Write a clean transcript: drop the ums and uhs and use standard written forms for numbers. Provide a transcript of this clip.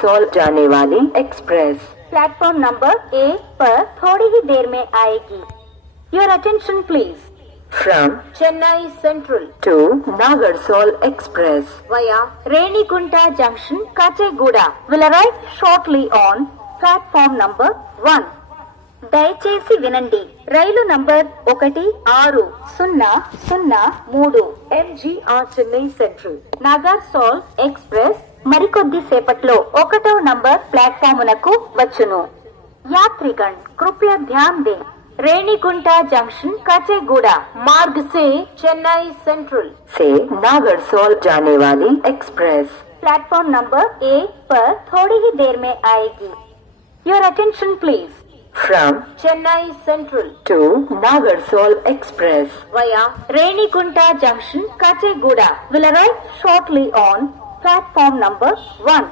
Soul जाने वाली express platform number A पर थोड़ी ही देर में आएगी. Your attention please. From Chennai Central to Nagarsoil Express via Renigunta Junction, Kacheguda will arrive shortly on platform number 1. దయచేసి వినండి. రైలు number 1603 MGR Chennai Central Nagarsol express మరికొద్ది సేపట్లో 1వ నంబర్ ప్లాట్ఫామునకు వచ్చును. यात्रीगण कृपया ध्यान दें. रेणीगुंटा जंक्शन काचेगुड़ा मार्ग से चेन्नई सेंट्रल से नागरसोल जाने वाली एक्सप्रेस प्लेटफॉर्म नंबर 1 पर थोड़ी ही देर में आएगी. Your attention please. From Chennai Central to Nagarsoil Express via Renigunta Junction, Kacheguda will arrive shortly on platform number 1.